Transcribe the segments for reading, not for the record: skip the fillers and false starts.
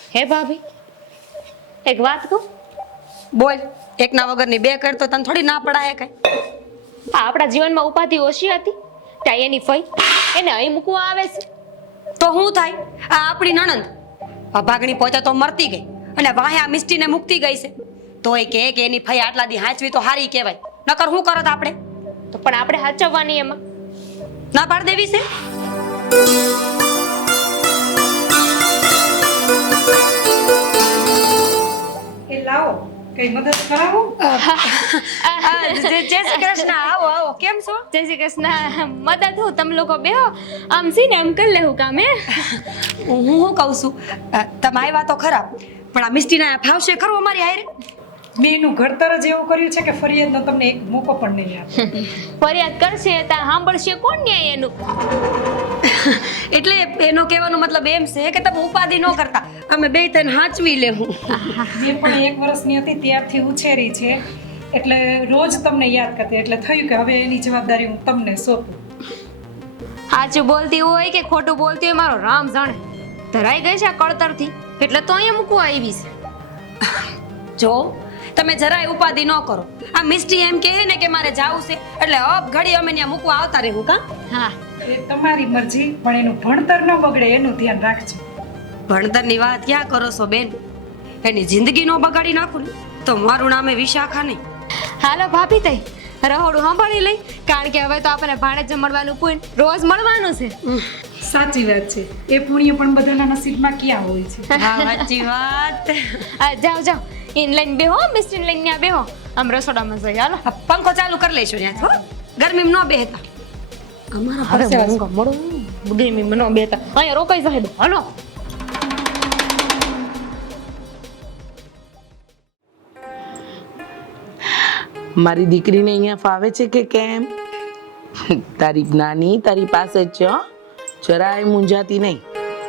હે ભાભી, એક વાત કહું? બોલ. એકના વગરની બે કર તો તને થોડી ના પડાય કઈ. આપણા જીવનમાં ઉપાધિ ઓછી હતી ત્યાં એની ફઈ એને અહીં મૂકવા આવે છે. તો શું થાય? આ આપણી નણંદ ભાગણી પોતે તો મરતી ગઈ અને વાહે આ મિસ્ટીને મુકતી ગઈ છે. તોય કે એની ફઈ આટલા દી હાચવી તો હારી કહેવાય. નકર શું કરત આપણે? તો પણ આપણે હાચવવાની એમાં. ના પાડ દેવી છે. એ લાવો કઈ મદદ કરાવો. જય શ્રી કૃષ્ણ. આવો આવો. કેમ છો? જય શ્રી કૃષ્ણ. મદદ હું તમે લોકો બેહો, આમ સીને આમ કરી લેવું કામ. હું શું કહું છું, તમે આવ્યા તો ખરા, પણ આ મિસ્ટીના ફાવશે ખરું અમારી હારે? મેં એનું ઘડતર જ એવું કર્યું છે કે ફરિયાદનો તમને એક મોકો પણ નહીં આપે. ફરિયાદ કરશે ત્યાં સાંભળશે કોણ ન્યાય એનું? એટલે એનો કહેવાનો મતલબ એમ છે કે તમે ઉપાધિ ન કરતા, અમે બે તને હાચવી લેવું. મેં પણ 1 વર્ષની હતી ત્યારથી ઉછેરી છે, એટલે રોજ તમને યાદ કરતી, એટલે થયું કે હવે એની જવાબદારી હું તમને સોંપું. સાચું બોલતી હોય કે ખોટું બોલતી હોય મારો રામ જાણે. ધરાઈ ગઈ છે આ કળતરથી, એટલે તો અહીંયા મૂકવા આવી છે. જો તમે જરાય ઉપાધિ ન કરો. આ મિસ્ટી એમ કહે ને કે મારે જાવું છે, એટલે અબ ઘડી અમે ત્યાં મૂકવા આવતા રહેવું. કા? હા, એ તમારી મરજી, પણ એનું ભણતર ન બગડે એનું ધ્યાન રાખજો. ભણતરની વાત ક્યાં કરો છો બેન? એની જિંદગી નો બગાડી નાખું ને તો મારું નામે વિશાખા નહીં. હાલો ભાભી તઈ રહોડું સાંભળી લઈ, કારણ કે હવે તો આપણને ભાડે જ મળવાનું પૂન રોજ મળવાનું છે. સાચી વાત છે, એ પુણ્ય પણ બધાના નસીબમાં ક્યાં હોય છે. હા, સાચી વાત. જાઓ જાઓ, ઇન લઈને બેહો, મિસ્ટીન લઈને ત્યાં બેહો, આમ રસોડામાં જઈ. હાલો આ પંખો ચાલુ કરી લઈશું ત્યાં. હો, ગરમીમાં ન બેહતા. અમારા હવે પરસેવા ઊંઘ મળો ગેમી મનો બેતા અહીંયા રોકાઈ જાય. હાલો મારી દીકરીને અહીંયા ફાવે છે કે કેમ? તારી જ્ઞાની તારી પાસે જ છે હો, જરાય મૂંઝાતી નહીં.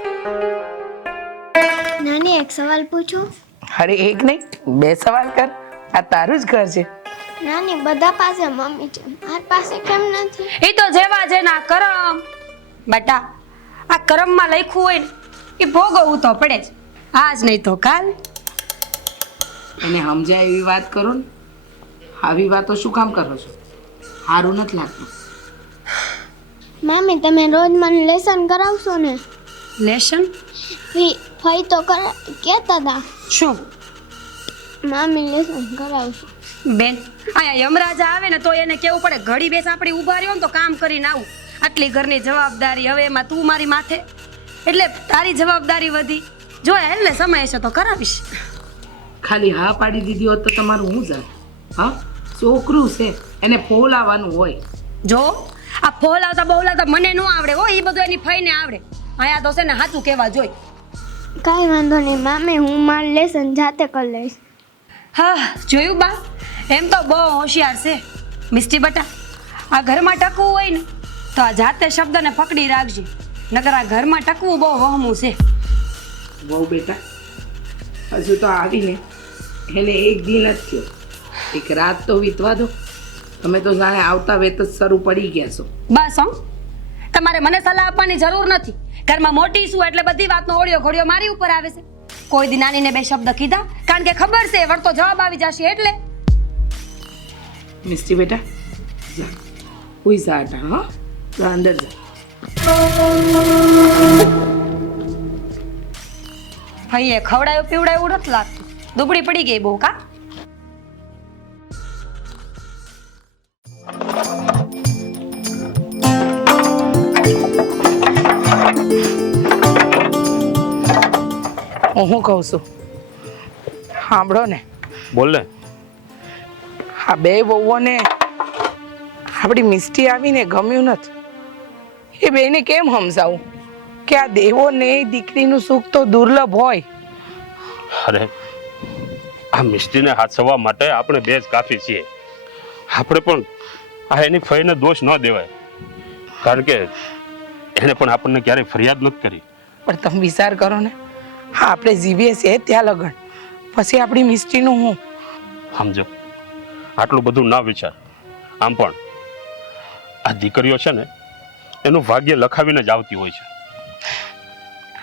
નાની એક સવાલ પૂછું? અરે એક નહીં, 2 સવાલ કર. આ તારું જ ઘર છે. નાની બધા પાસે મમ્મી છે, મારી પાસે કેમ નથી? એ તો જેવા જેના કરમ. બેટા, આ કરમમાં લખ્યું હોય ને એ ભોગવવું તો પડે જ, આજ નહીં તો કાલ. એને સમજાય એવી વાત કરો ને. આવી વાતો શું કામ કરો છો? સારું નથી લાગતું. મમ્મી તમે રોજ મને લેસન કરાવશો ને? લેશન? ફઈ તો કહેતા હતા શું? મમ્મી લેસન કરાવશો. બેન, અહીંયા યમરાજા આવે ને તો એને કેવું પડે ઘડી બેસ આપણે ઊભા રહ્યો ને તો કામ કરીને આવું. આટલી ઘરની જવાબદારી, હવે એમાં તું મારી માથે, એટલે તારી જવાબદારી વધી. જો એટલે સમય છે તો કરાવીશ. ખાલી હા પાડી દીધી હોત તો તમારું શું જાત? હા, છોકરું છે, એને ફોલાવાનું હોય. જો આ ફોલાવતા બોલાવતા મને ન આવડે હો, એ બધું એની ફઈને આવડે. અહીંયા તો છે ને સાચું કહેવા જોઈ. કાંઈ વાંધો નહીં મમ્મી, હું મારું લેસન જાતે કરી લઈશ. હા, જોયું બા, એમ તો બહુ હોશિયાર છે મિસ્ટી બટા. આ ઘરમાં ટકવું હોય ને તો આ જાતે શબ્દને પકડી રાખજે, નકર આ ઘરમાં ટકવું બહુ વહમું છે. બહુ બેટા, હજુ તો આવીને એને એક દિન જ થયો, એક રાત તો વીતવા દો. તમે તો જાણે આવતા વેત જ શરૂ પડી ગયા છો. બસ હો, તમારે મને સલાહ આપવાની જરૂર નથી. ઘરમાં મોટી છું એટલે બધી વાતનો ઓળિયો ઘોડિયો મારી ઉપર આવે છે. કોઈ દી નાનીને 2 શબ્દ કીધા, કારણ કે ખબર છે વળતો જવાબ આવી જશે એટલે. મિસ્ટી બેટા, જા હુઈ જા આટા. હા, જા અંદર જા. ભાઈએ ખવડાયું પીવડાયું નથી લાગતું, દુબળી પડી ગઈ બહુ. કા? હું કહું છું, સાંભળો ને. બોલ ને. આ 2 વહુઓને આપણી મિસ્ટી આવીને ગમ્યું નથી. એ બેને કેમ સમજાવું કે આ દેવોને દીકરીનું સુખ તો દુર્લભ હોય. અરે આ મિસ્ટીને હાથસવા માટે આપણે 2 જ કાફી છીએ. આપણે પણ આ એની ફઈને દોષ ન દેવાય, કારણ કે એને પણ આપણને ક્યારેય ફરિયાદ નથી કરી. પણ તમે વિચાર કરો ને, હા આપણે જીવીએ છીએ ત્યાં લગન, પછી આપણી મિસ્ટીનું હું સમજો, આટલું બધું ના વિચાર. આમ પણ આ દીકરીઓ છે ને એનું ભાગ્ય લખાવીને જ આવતી હોય છે.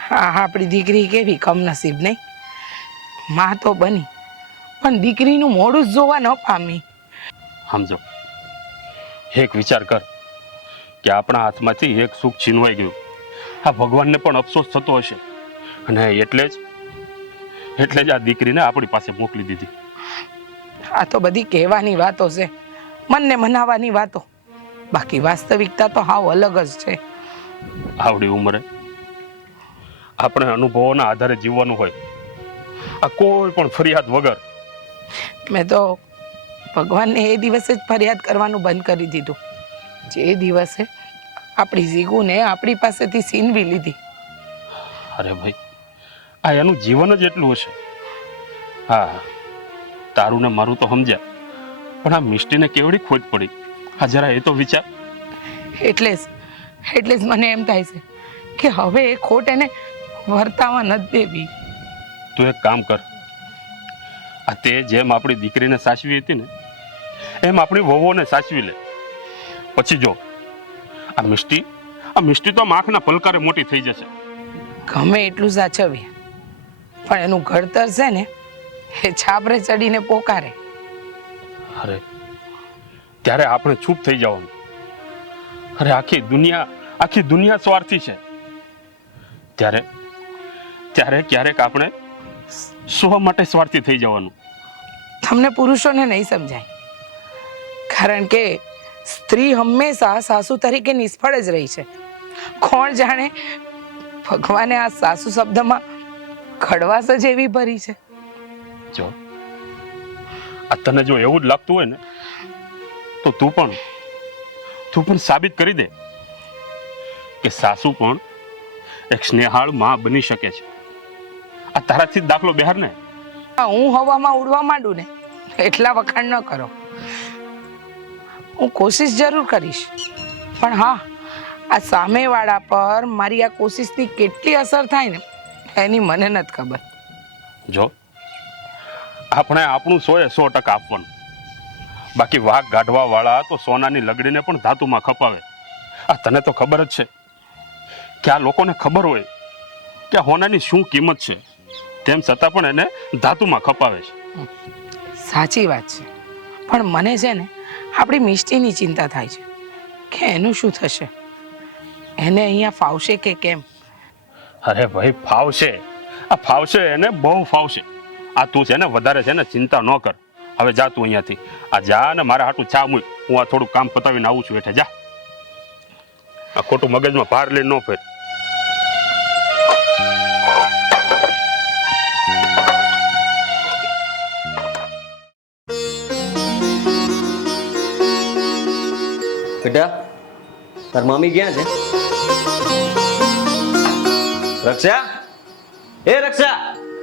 હા આપણી દીકરી કેવી કમનસીબ નહીં, માં તો બની પણ દીકરીનું મોઢું જ જોવા ન પામી. સમજો, એક વિચાર કર કે આપણા હાથમાંથી એક સુખ છીનવાઈ ગયું. આ ભગવાનને પણ અફસોસ થતો હશે, અને એટલે જ આ દીકરીને આપણી પાસે મોકલી દીધી. આ તો બધી કહેવાની વાતો છે, મનને મનાવવાની વાતો, બાકી વાસ્તવિકતા તો હાવ અલગ જ છે. આવડી ઉંમરે આપણે અનુભવોના આધારે જીવવાનું હોય, આ કોઈ પણ ફરિયાદ વગર. મેં તો ભગવાનને એ દિવસે જ ફરિયાદ કરવાનું બંધ કરી દીધું, જે દિવસે આપણી જીગુને આપણી પાસેથી છીનવી લીધી. અરે ભાઈ, આ એનું જીવન જ એટલું હશે. હા, તારું ને મારું તો સમજ્યા, પણ આ મિષ્ટીને કેવડી ખોટ પડી, આ જરા એ તો વિચાર. એટલે જ મને એમ થાય છે કે હવે એ ખોટ એને વર્તાવા નથી દેવી. તું એક કામ કર, આ તે જેમ આપણી દીકરીને સાચવી હતી ને, એમ આપણી વહુઓને સાચવી લે. પછી જો આ મિષ્ટી તો આંખના પલકારે મોટી થઈ જશે. ગમે એટલું સાચવીએ પણ એનું ઘડતર છે ને એ છાપરે ચડીને પોકારે. અરે ત્યારે આપણે ચૂપ થઈ જવાનું. અરે આખી દુનિયા સ્વાર્થી છે. ત્યારે ક્યારેક આપણે સ્વ માટે સ્વાર્થી થઈ જવાનું. તમને પુરુષોને નહીં સમજાય, કારણ કે સ્ત્રી હંમેશા સાસુ તરીકે નિષ્ફળ જ રહી છે. કોણ જાણે ભગવાને આ સાસુ શબ્દમાં કડવાશ જ એવી ભરી છે. જો આ તને જો એવું જ લાગતું હોય ને, તો તું પણ સાબિત કરી દે કે સાસુ પણ એક સ્નેહાળ માં બની શકે છે. આ તારાથી જ દાખલો બહાર ને. હું હવામાં ઉડવા માંડું ને એટલા વખાણ ન કરો. હું કોશિશ જરૂર કરીશ, પણ હા, આ સામેવાળા પર મારી આ કોશિશની કેટલી અસર થાય ને એની મને નથી ખબર. જો આપણે આપણું 100% આપવાનું, બાકી વાઘ ગાઢવા વાળા તો સોનાની લગડીને પણ ધાતુમાં ખપાવે. આ તને તો ખબર જ છે કે આ લોકોને ખબર હોય કે સોનાની શું કિંમત છે, તેમ છતાં પણ એને ધાતુમાં ખપાવે છે. સાચી વાત છે, પણ મને છે ને આપણી મિષ્ટીની ચિંતા થાય છે કે એનું શું થશે, એને અહીંયા ફાવશે કે કેમ. અરે ભાઈ, ફાવશે એને, બહુ ફાવશે. આ તું છે ને વધારે છે ને ચિંતા ન કર. હવે જા તું અહીંયાથી, આ જા ને મારા હાટું ચા મૂક. હું આ થોડું કામ પતાવીને આવું છું. એટલે જા, આ ખોટું મગજમાં ભાર લઈને ન ફેર. બેટા, તાર મમ્મી ક્યાં છે? રક્ષા, એ રક્ષા!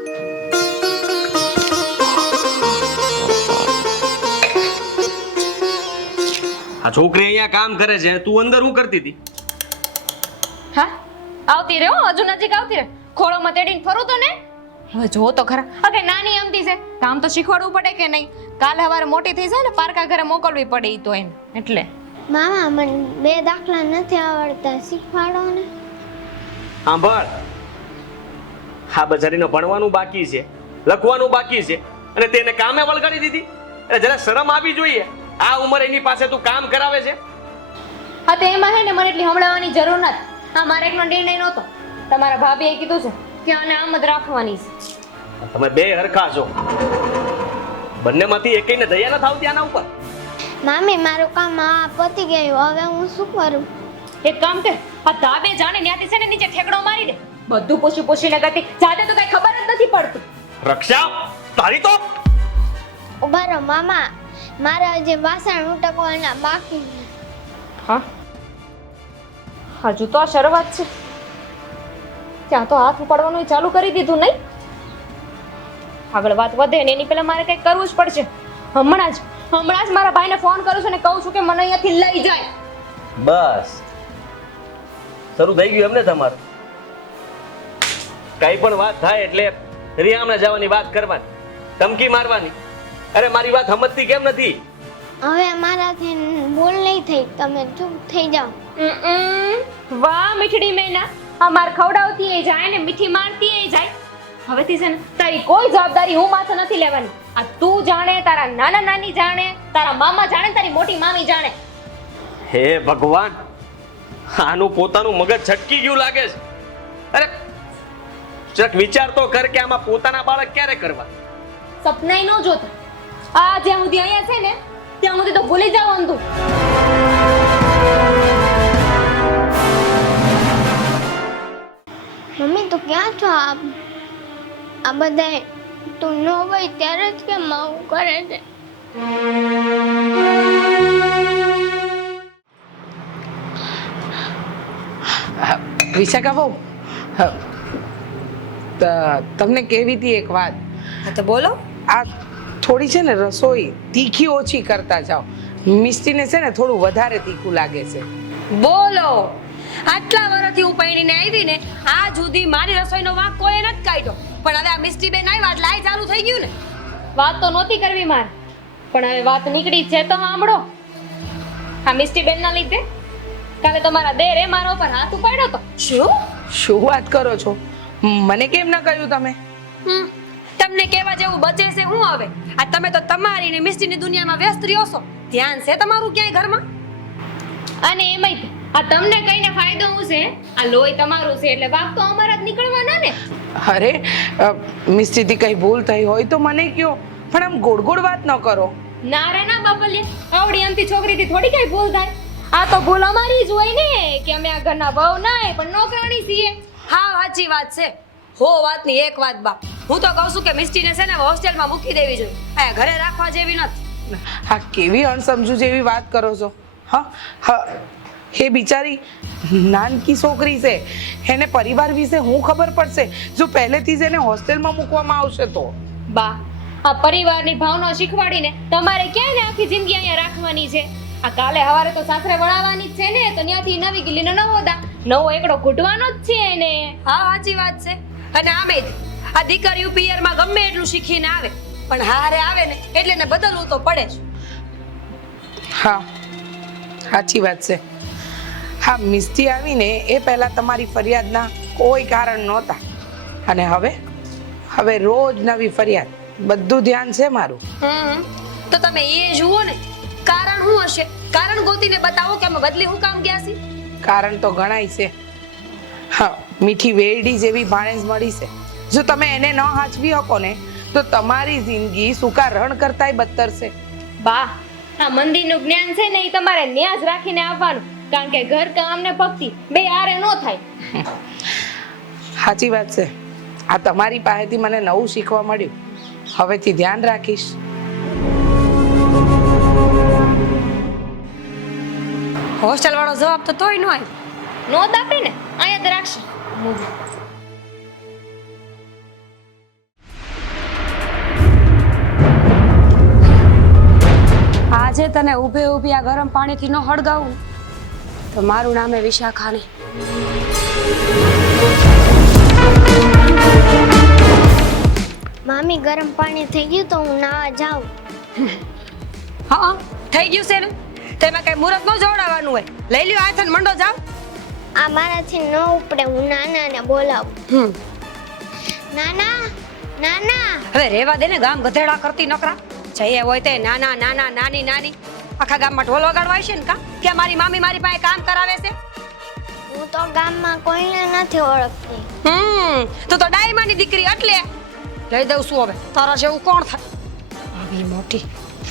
આ છોકરી અહીંયા કામ કરે છે, તું અંદર શું કરતી હતી? હા, આવતી રે, હજુ નજીક આવતી રે. ખોળોમાં તેડીને ફરું તો ને. હવે જો તો ખરા, આ કઈ નાની અમતી છે, કામ તો શીખવાડવું પડે કે નહીં? કાલે સવારે મોટી થઈ જાય ને, પારકા ઘરે મોકલવી પડે ઈ તો એમ. એટલે મામા મને 2 દાખલા નથી આવડતા, શીખવાડો ને. સાંભળ, આ બજારીને ભણવાનું બાકી છે, લખવાનું બાકી છે, અને તેને કામે વળગાડી દીધી. એટલે જરા શરમ આવી જોઈએ. આ ઉંમરે એની પાસે તું કામ કરાવે છે. હા, તો એમાં હે ને મને એટલી હમણાવવાની જરૂર નથી. આ મારે એકનો નિર્ણય નહોતો, તમારા ભાભીએ કીધું છે કે આને આમ જ રાખવાની છે. તમે બે હરખા છો, બંનેમાંથી એકેયને દયા નથી આવતી આના ઉપર. મામી મારું કામ આ પતી ગયું, હવે હું શું કરું? એક કામ કર, આ ધાબે જાણે ત્યાંથી છે ને નીચે ઠેકડો મારી દે. બધું પૂછીને કરતી જાતે તો કઈ ખબર જ નથી પડતું. રક્ષા, તારી તો ઉભા રહો મામા, મારા જે વાસણ ઉટકવાના બાકી છે. હા, હજુ તો આ શરૂઆત છે, ત્યાં તો હાથ ઉપાડવાનું ચાલુ કરી દીધું નહીં? આગળ વાત વધે ને એની પહેલા મારે કંઈક કરવું જ પડશે. હમણાં જ મારા ભાઈને ફોન કરું છું ને કહું છું કે મને અહીંયાથી લઈ જાય. બસ શરૂ થઈ ગયું એમને તમારું. કઈ પણ વાત થાય એટલે રિયામણે જવાની વાત કરવાની, ધમકી મારવાની. અરે મારી વાત સમજતી કેમ નથી? હવે મારાથી બોલ નહીં થઈ, તમે ચૂપ થઈ જાઓ. વાહ મીઠડી મેના, આ માર ખવડાવતી એ જાય ને મીઠી મારતી એ જાય. હવેથી છે ને તારી કોઈ જવાબદારી હું માથે નથી લેવાની. આ તું જાણે, તારા નાના નાની જાણે, તારા મામા જાણે, તારી મોટી મામી જાણે. હે ભગવાન, આનું પોતાનું મગજ છટકી ગયું લાગે છે. અરે જરાક વિચાર તો કર કે આમાં પોતાના બાળક ક્યારે કરવા. સપનાય ન જોતા. આ જ્યાં સુધી અહીંયા છે ને ત્યાં સુધી તો ભૂલી જાવ અંધું. મમ્મી તું ક્યાં છો? આ બધા તું ન હોય ત્યારે જ કેમ આવું કરે છે? વિશાખા બહુ તમને કેવી હતી એક વાત. હા તો બોલો. આ થોડી છે ને રસોઈ તીખી ઓછી કરતા જાઓ. મિષ્ટીને છે ને થોડું વધારે તીખું લાગે છે. બોલો. આટલા વર્ષથી હું પૈણીને આવી ને આજ સુધી મારી રસોઈનો વાંક કોઈ નથી કાઢ્યો, પણ હવે આ મિસ્ટી બેન આવ્યા એટલે લાઈ ચાલુ થઈ ગયું ને. વાત તો નહોતી કરવી મારે, પણ હવે વાત નીકળી છે તો સાંભળો. આ મિસ્ટી બેનના લીધે કાલે તમારા દેરે મારા ઉપર હાથ ઉપાડ્યો તો. શું વાત કરો છો? મને કેમ ના કહ્યું તમે? તમને કેવા જેવું બચે છે હું હવે? આ તમે તો તમારી ને મિસ્ટીની દુનિયામાં વ્યસ્ત રહ્યો છો. ધ્યાન છે તમારું ક્યાંય ઘરમાં? અને એમાંય આ તમને કઈને ફાયદો શું છે? આ લોહી તમારું છે એટલે વાક તો અમારા જ નીકળવાના ને. અરે મિષ્ટીથી કઈ ભૂલ થઈ હોય તો મને કયો, પણ આમ ગોળ ગોળ વાત ન કરો. ના રે ના બાપલિયા, આવડી અંતી છોકરીથી થોડી કઈ ભૂલ થાય. આ તો ભૂલ અમારી જ હોય ને કે અમે આ ઘરના વહુ નાય પણ નોકરાણી છીએ. હા સાચી વાત છે. હો વાતની એક વાત બા, હું તો કહું છું કે મિસ્ટીને છે ને હોસ્ટેલમાં મૂકી દેવી જોઈએ. આ ઘરે રાખવા જેવી નથી. હા, કેવી અણસમજુ જેવી વાત કરો છો. હા હા, એ બિચારી નાનકી છોકરી છે, એને પરિવાર વિશે હું ખબર પડશે જો પહેલેથી જ એને હોસ્ટેલમાં મૂકવામાં આવશે તો. બા, આ પરિવારની ભાવના શીખવાડીને તમારે ક્યાં ને આખી જિંદગી અહીંયા રાખવાની છે? આ કાલે હવારે તો સાસરે વળાવવાની જ છે ને, તો ત્યાંથી નવી ગીલીનો નવો એકડો ઘૂંટવાનો જ છે એને. હા સાચી વાત છે. અને આમે જ આ દીકરીઓ પિયરમાં ગમે એટલું શીખીને આવે પણ હારે આવે ને એટલે એને બદલવું તો પડે જ. હા, સાચી વાત છે. હા, મિસ્ટી આવીને એ પહેલા તમારી ફરિયાદના કોઈ કારણ નહોતા, અને હવે રોજ નવી ફરિયાદ. બધું ધ્યાન છે મારું. તો તમે એ જુઓ ને, કારણ શું હશે? કારણ ગોતીને બતાવો કે અમે બદલી હું કામ ગયા છીએ. કારણ તો ગણાય છે. હા, મીઠી વેરડી જેવી ભાણેજ મળી છે. જો તમે એને ન હાચવી શકો ને તો તમારી જિંદગી સૂકા રણ કરતાય બદતર છે. બા, આ મંદિરનું જ્ઞાન છે ને એ તમારે ન્યાજ રાખીને આવવાનું, કારણ કે ઘર કામ ને ભક્તિ બે આરે ન થાય. સાચી વાત છે. આ તમારી પાસેથી મને નવું શીખવા મળ્યું. હવેથી ધ્યાન રાખીશ. હોસ્ટેલ વાળો જવાબ તો તોય ન આવ્યો. નોંધ આપે ને અહીંયા જ રાખશે. આજે તને ઊભે ઊભી આ ગરમ પાણીથી ન હળગાવું તો મારું નામ હે વિશાખા નહીં. મામી ગરમ પાણી થઈ ગયું તો હું નાવા જાઉં. હા થઈ ગયું છે ને, તેમાં કઈ મુહૂર્ત ન જોડાવાનું હોય. લઈ લ્યો હાથ અને મંડો જાવ. આ મારાથી ન ઉપડે, હું નાનાને બોલાવું. નાના નાના. હવે રેવા દે ને, ગામ ગધેડા કરતી નકરા. જઈએ હોય તે નાના નાના નાની નાની આખા ગામમાં ઢોલ વગાડવા આવશે ને કા કે મારી મામી મારી પાસે કામ કરાવે છે. હું તો ગામમાં કોઈને નથી ઓળખતી. તું તો ડાયમાની દીકરી એટલે લઈ દઉં છું. હવે તારા જેવું કોણ થાય? આવી મોટી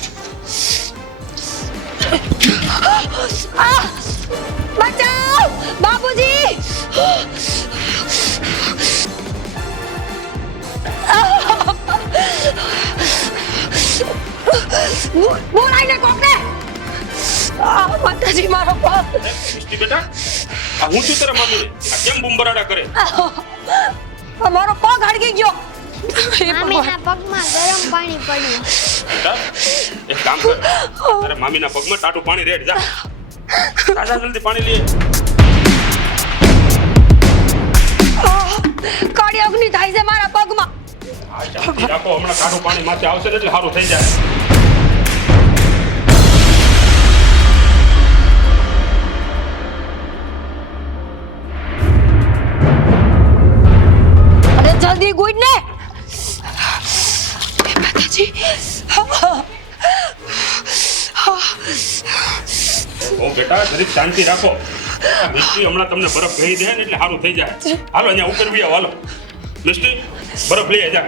બચાવ બાપુજી. બોલાઈને કોકને. માતાજી મારો પગ. મિષ્ટી બેટા, આ હું છું તારા મમ્મી. આ કેમ બુંબરાડા કરે? મારો પગ હળગી ગયો. મામીના પગમાં ગરમ પાણી પડ્યું. બેટા, એક કામ કર, તારા મામીના પગમાં ટાટું પાણી રેડ જા. જા જલ્દી પાણી લે. કાળી અગ્નિ થાય છે મારા પગમાં. આ શાંતિ રાખો, હમણાં ટાટું પાણી માથે આવશે ને એટલે સારું થઈ જાય. વેરી ગુડ ને માતાજી ઓ બેટા જરીક શાંતિ રાખો. આ મિસ્ટી હમણાં તમને બરફ ભરી દે ને એટલે સારું થઈ જાય. હાલો અહીંયા ઉપર બી આવો, હાલો મિસ્ટી બરફ લઈ જા.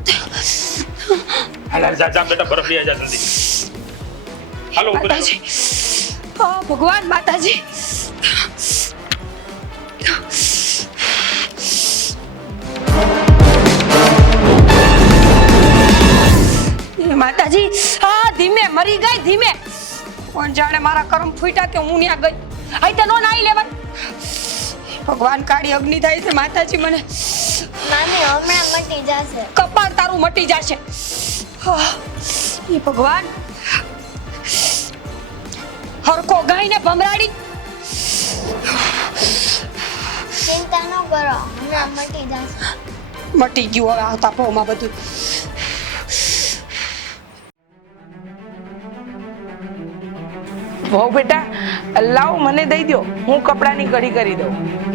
હાલ જા જા બેટા, બરફ લઈ જા જલ્દી. હાલો ઉપર આવો. માતાજી ભગવાન માતાજી માતાજી હા ધીમે મરી ગઈ ધીમે. કોણ જાણે મારા કરમ ફૂટ્યા કે હું ત્યાં ગઈ. આઈ તો નો નાઈ લેવાય. ભગવાન કાળી અગ્નિ થાય છે માતાજી મને મામી હમણાં મટી જશે. કપાળ તારું મટી જશે. એ ભગવાન હરકો ગાયને ભમરાડી. ચિંતા ન કરો, હમણાં મટી જશે. મટી ગયું હવે આવતા ભાવમાં બધું. વહુ બેટા લાવ મને દઈ દો, હું કપડાની કઢી કરી દઉં.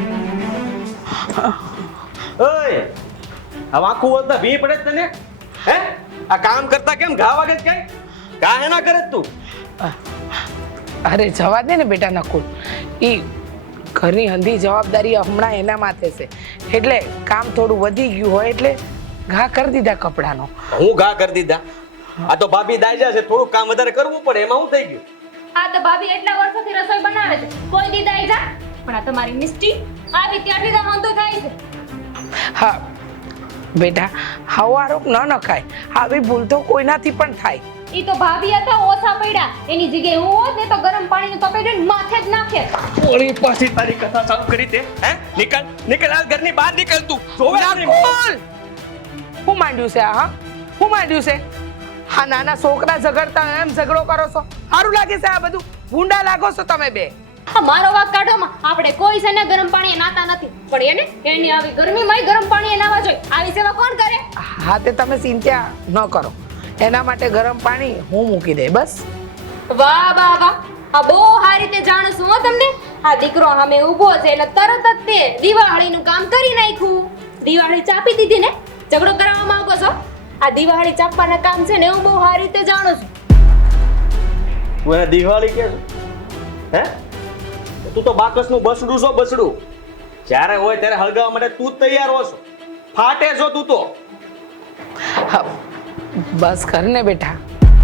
ઓય આ વાંકું વધતા ભી પડે છે તને? હે આ કામ કરતા કેમ ઘા વાગે છે કઈ? ઘા હે ના કરે છે તું? અરે જવા દે ને બેટા નકુલ, એ ઘરની હંધી જવાબદારી હમણાં એના માથે છે એટલે કામ થોડું વધી ગયું હોય એટલે ઘા કરી દીધા કપડાનો. હું ઘા કરી દીધા? આ તો ભાભી દાઈજા છે, થોડું કામ વધારે કરવું પડે, એમાં હું થઈ ગયું? આ તો ભાભી એટલા વર્ષોથી રસોઈ બનાવે છે, કોઈ દી દાઈ જા. પણ આ તમારી મિસ્ટી આવી ત્યાંથી તો વાંધો થાય છે. હા બેટા આવો આરોપ ન નખાય, આવી ભૂલ તો કોઈનાથી પણ થાય. ઈ તો ભાભી હતા ઓછા પડ્યા, એની જગ્યાએ હું હોત ને તો ગરમ પાણીનું તપેલું માથે જ નાખે. ઓરી પાછી તારી કથા ચાલુ કરી તે? હે નીકળ નીકળ, આ ઘરની બહાર નીકળ તું. જોવે નકુલ! હું માંડ્યું છે આ? હા હું માંડ્યું છે? હા નાના છોકરા ઝઘડતા એમ ઝઘડો કરો છો? સારું લાગે છે આ બધું? ભૂંડા લાગો છો તમે બે. આ મારો વાક કાઢોમાં આપણે કોઈ છે ને ગરમ પાણીએ નાતા નથી, પણ એને એની આવી ગરમીમાંય ગરમ પાણીએ નાવા જોઈએ. આવી સેવા કોણ કરે? હા તે તમે ચિંતા ન કરો, એના માટે ગરમ પાણી હું મૂકી દે બસ. વાહ વાહ વાહ, આ બહુ સારી રીતે જાણું છું હો તમને. આ દીકરો સામે ઊભો છે એટલે તરત જ તે દિવાળીનું કામ કરી નાખ્યું. દિવાળી ચાપી દીધી ને, ઝઘડો કરાવવા માંગો છો? આ દિવાળી ચાપવાના કામ છે ને હું બહુ સારી રીતે જાણું છું. તું એને દિવાળી કે હે? તું તો બાકસનું બસડું છો, બસડું. જ્યારે હોય ત્યારે હળગાવવા માટે તું જ તૈયાર હો છો. ફાટે છો તું તો. હા બસ કર ને બેટા,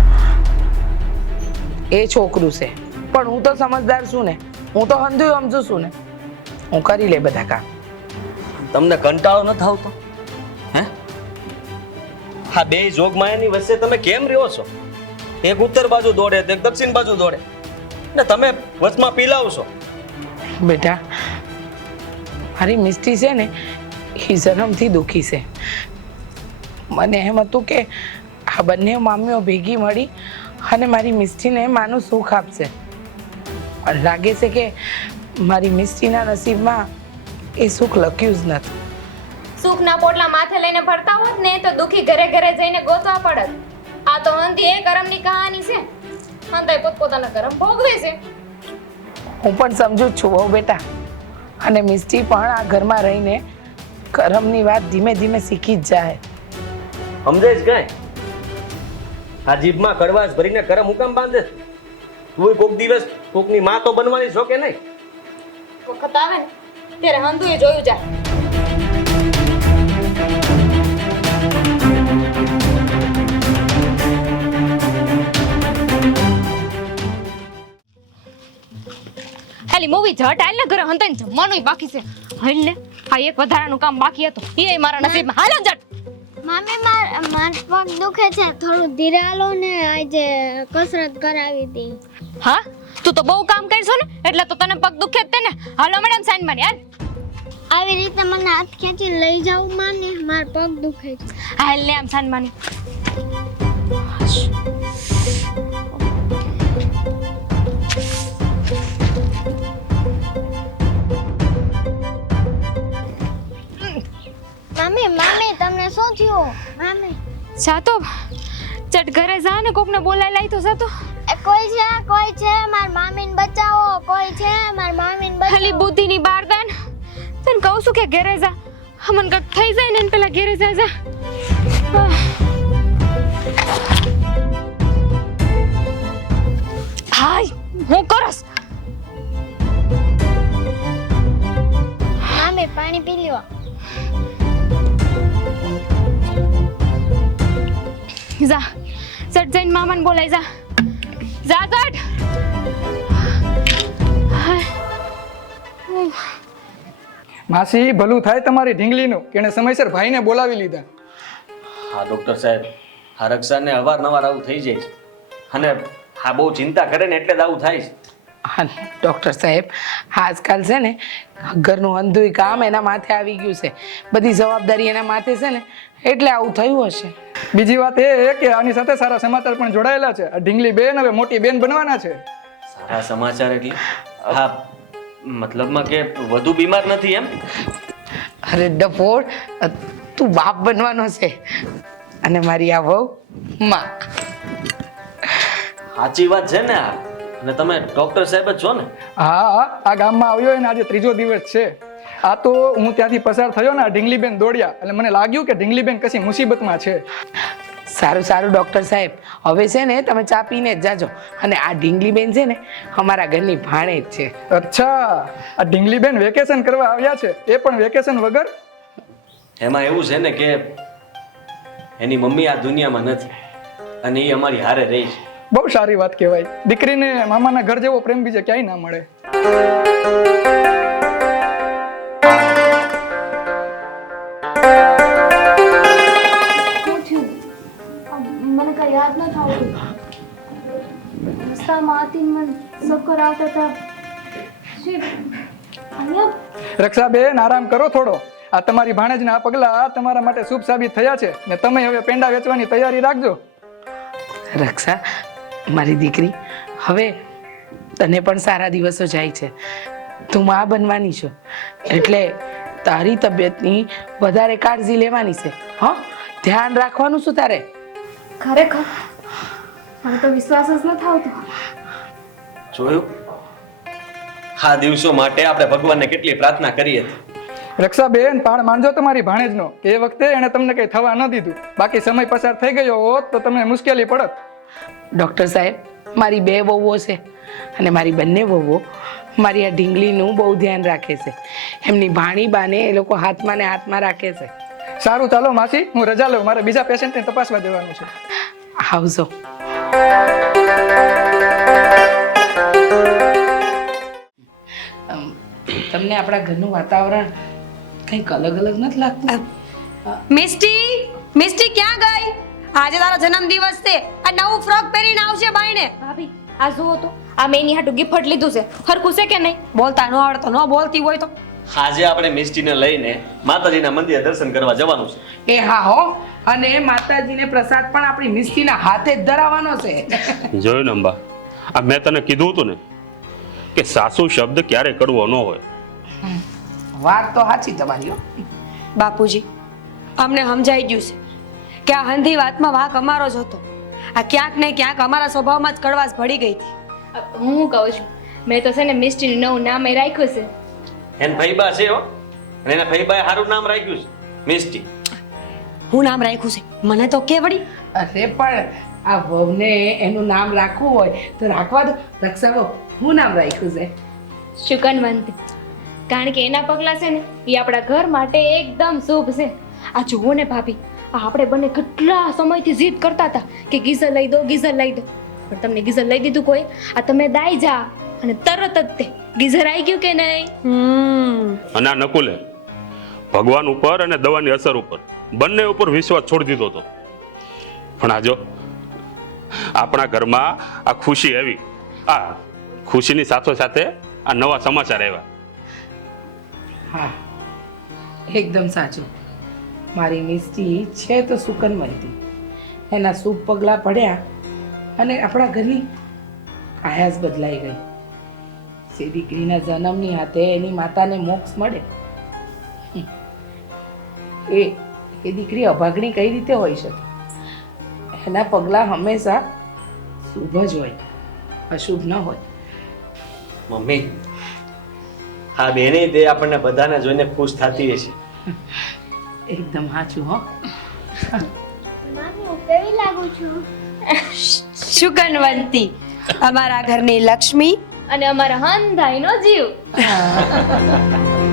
એ છોકરું છે પણ હું તો સમજદાર છું ને, હું તો હંધુય સમજુ છું ને, હું કરી લે બધા કામ. તમને કંટાળો ન આવતો? હે હા બે જોગમાયાની વચ્ચે તમે કેમ રહ્યો છો? એક ઉત્તર બાજુ દોડે એક દક્ષિણ બાજુ દોડે ને તમે વચમાં પીલાવશો. બેટા મારી મિસ્ટી છે ને એ જન્મથી દુઃખી છે. મને એમ હતું કે આ બંને મામીઓ ભેગી મળી અને મારી મિસ્ટીને માનું સુખ આપશે, પણ લાગે છે કે મારી મિસ્ટીના નસીબમાં એ સુખ લખ્યું જ નથી. સુખના પોટલા માથે લઈને ફરતા હોત ને તો દુખી ઘરે ઘરે જઈને ગોતવા પડત. આ તો હંધી એ કરમની કહાની છે, હંધાય પોતપોતાના કરમ ભોગવે છે. હું પણ સમજુ જ છું બહુ બેટા, અને મિસ્ટી પણ આ ઘરમાં રહીને કરમની વાત ધીમે ધીમે શીખી જ જાય. સમજે જ કઈ? આ જીભમાં કડવાશ ભરીને કરમ હુકામ બાંધે? તું કોક દિવસ કોકની માં તો બનવાની છો કે નહીં? વખત આવે ને ત્યારે હંધુએ જોયું જાય. ખાલી મૂવી જટ આલ ને ઘરે હંતાઈને જમવાનુંય બાકી છે. હાલ ને આ એક વધારાનું કામ બાકી હતું, એ મારા નસીબમાં. હાલ જટ. મામી માર પગ દુખે છે, થોડું ધીરે હાલો ને. આજે કસરત કરાવી હતી. હા તું તો બહુ કામ કરશો ને એટલે તો તને પગ દુખે જ તે ને. હાલો મેડમ સાઈન માની હાલ. આવી રીતે મને હાથ ખેંચી લઈ જાવ માને, માર પગ દુખે છે. હાલ ને આમ સાઈન માની. મામી તમને શું થયું? મામી જાતો ચટ ઘરે જા ને કોકને બોલાઈ લાઈ તો જાતો. કોઈ છે માર મામીને બચાવો, કોઈ છે માર મામીને ખાલી બચાવો. બુદ્ધિની બાર દાન તને કહું છું કે ઘરે જા. અમન કાંઈક થઈ જાય ને એને પેલા ઘેરે જા જા હાય હું કરસ મામી પાણી પી લ્યો. જા સટ જઈને મામાને બોલાય જા જા સટ માસી ભલું થાય તમારી ઢીંગલીનું કે એને સમયસર ભાઈને બોલાવી લીધા. હા ડૉક્ટર સાહેબ, હા રક્ષાને અવારનવાર આવું થઈ જાય છે અને હા બહુ ચિંતા કરે ને એટલે જ આવું થાય છે. હા ડૉક્ટર સાહેબ, આજકાલ છે ને ઘરનું અંધુય કામ એના માથે આવી ગયું છે, બધી જવાબદારી એના માથે છે ને એટલે આવું થયું હશે. બીજી વાત એ કે આની સાથે સારા સમાચાર પણ જોડાયેલા છે. આ ઢીંગલી બેન હવે મોટી બેન બનવાના છે. સારા સમાચાર એટલે હા મતલબમાં કે વધુ બીમાર નથી એમ? અરે ડફોડ, તું બાપ બનવાનો છે અને મારી આ વહુ માં. સાચી વાત છે ને આ, અને તમે ડૉક્ટર સાહેબ જ છો ને? હા, આ ગામમાં આવ્યો એને આજે 3જો દિવસ છે. આ તો હું ત્યાંથી પસાર થયો ને આ ઢીંગલીબેન દોડ્યા એટલે મને લાગ્યું કે ઢીંગલીબેન કશી મુસીબતમાં છે. સારું સારું ડૉક્ટર સાહેબ, હવે છે ને તમે ચા પીને જ જાજો. અને આ ઢીંગલીબેન છે ને અમારા ઘરની ભાણેજ છે. અચ્છા, આ ઢીંગલીબેન વેકેશન કરવા આવ્યા છે, એ પણ વેકેશન વગર? એમાં એવું છે ને કે એની મમ્મી આ દુનિયામાં નથી અને એ અમારી હારે રહી છે. બહુ સારી વાત કહેવાય. દીકરીને મામાના ઘર જેવો પ્રેમ બીજે ક્યાંય ના મળે. મને કઈ યાદ ન થતું રસ્તામાં હતી મને ચક્કર આવતા હતા અહીંયા રક્ષાબેન આરામ કરો થોડો. આ તમારી ભાણેજના આ પગલાં તમારા માટે શુભ સાબિત થયા છે ને તમે હવે પેંડા વેચવાની તૈયારી રાખજો. રક્ષા, મારી દીકરી, હવે તને પણ સારા દિવસો જાય છે. તું માં બનવાની છો એટલે તારી તબિયતની વધારે કાળજી લેવાની છે. હા, ધ્યાન રાખવાનું શું તારે? ખરેખર મને તો વિશ્વાસ જ ન થતો. જોયું? આ દિવસો માટે આપણે ભગવાનને કેટલી પ્રાર્થના કરી હતી. રક્ષાબેન, પાળ માનજો તમારી ભાણેજનો કે એ વખતે એને તમને કંઈ થવા ન દીધું. બાકી સમય પસાર થઈ ગયો હોત તો તમને મુશ્કેલી પડત. ડૉક્ટર સાહેબ, મારી 2 વહુઓ છે અને મારી બંને વહુઓ મારી આ ઢીંગલીનું બહુ ધ્યાન રાખે છે. એમની ભાણી બાને એ લોકો હાથમાં ને હાથમાં રાખે છે. સારું, ચાલો માસી, હું રજા લઉં, મારે બીજા પેશન્ટને તપાસવા જવાનું છે. આવજો. તમને આપણા ઘરનું વાતાવરણ કંઈક અલગ અલગ નથી લાગતું? મિસ્ટી, મિસ્ટી ક્યાં ગઈ? આજે તારો જન્મદિવસ છે, આ નવું ફ્રોક પહેરીને આવશે બાઈને. ભાભી આ જુઓ તો, આ મેં એની હાટુ ગિફ્ટ લીધું છે, હરખું છે કે નહીં? બોલતા ન આવડે તો ન બોલતી હોય તો. આજે આપણે મિષ્ટીને લઈને માતાજીના મંદિરે દર્શન કરવા જવાનું છે. એ હા હો, અને માતાજીને પ્રસાદ પણ આપણી મિસ્ટીના હાથે જ ધરાવવાનો છે. જોયું ને અંબા, આ મેં તને કીધું હતું ને કે સાસુ શબ્દ ક્યારે કડવો ન હોય. વાત તો સાચી તમારી હો. બાપુજી, અમને સમજાઈ ગયું છે કે આ હંધી વાતમાં વાંક અમારો જ હતો. આ ક્યાંક ને ક્યાંક અમારા સ્વભાવમાં જ કડવાશ ભળી ગઈ હતી. હું કહું છું, મેં તો છે ને મિસ્ટીનું નવું નામ એ રાખ્યું છે. એને ફઈબા છે હો, અને એના ફઈબાએ સારું નામ રાખ્યું છે, મિષ્ટી. હું નામ રાખ્યું છે મને તો કે વળી. અરે પણ આ વહુને એનું નામ રાખવું હોય તો રાખવા દો. રક્ષા વહુ, હું નામ રાખ્યું છે? શુકનવંતી. કારણ કે એના પગલાં છે ને એ આપણા ઘર માટે એકદમ શુભ છે. આ જુઓ ને ભાભી, આ આપણે બંને કેટલા સમયથી જીદ કરતા હતા કે ગીઝર લઈ દો, ગીઝર લઈ દો, પણ તમને ગીઝર લઈ દીધું કોઈ? આ તમે દાઈ જા અને તરત જ તે ગીઝર આવી ગયું કે નહીં? અને આ નકુલે ભગવાન ઉપર અને દવાની અસર ઉપર બંને ઉપર વિશ્વાસ છોડી દીધો હતો. પણ આ જો આપણા ઘરમાં આ ખુશી આવી, આ ખુશીની સાથે સાથે આ નવા સમાચાર આવ્યા. હા, એકદમ સાચું. મારી મિસ્ટી છે તો સુકનવંતી. એના શુભ પગલાં પડ્યા અને આપણા ઘરની કાયા જ બદલાઈ ગઈ. સે દીકરીના જન્મની હાથે એની માતાને મોક્ષ મળે. એ દીકરી અભાગણી કઈ રીતે હોઈ શકે? એના પગલાં હંમેશા શુભ જ હોય, અશુભ ન હોય. મમ્મી, હા બેને તે આપણને બધાને જોઈને ખુશ થતી હશે. એકદમ સાચું હો. મામી હું કેવી લાગુ છું? શુકનવંતી, અમારા ઘરની લક્ષ્મી. અને અમારા હંધાઈનો જીવ.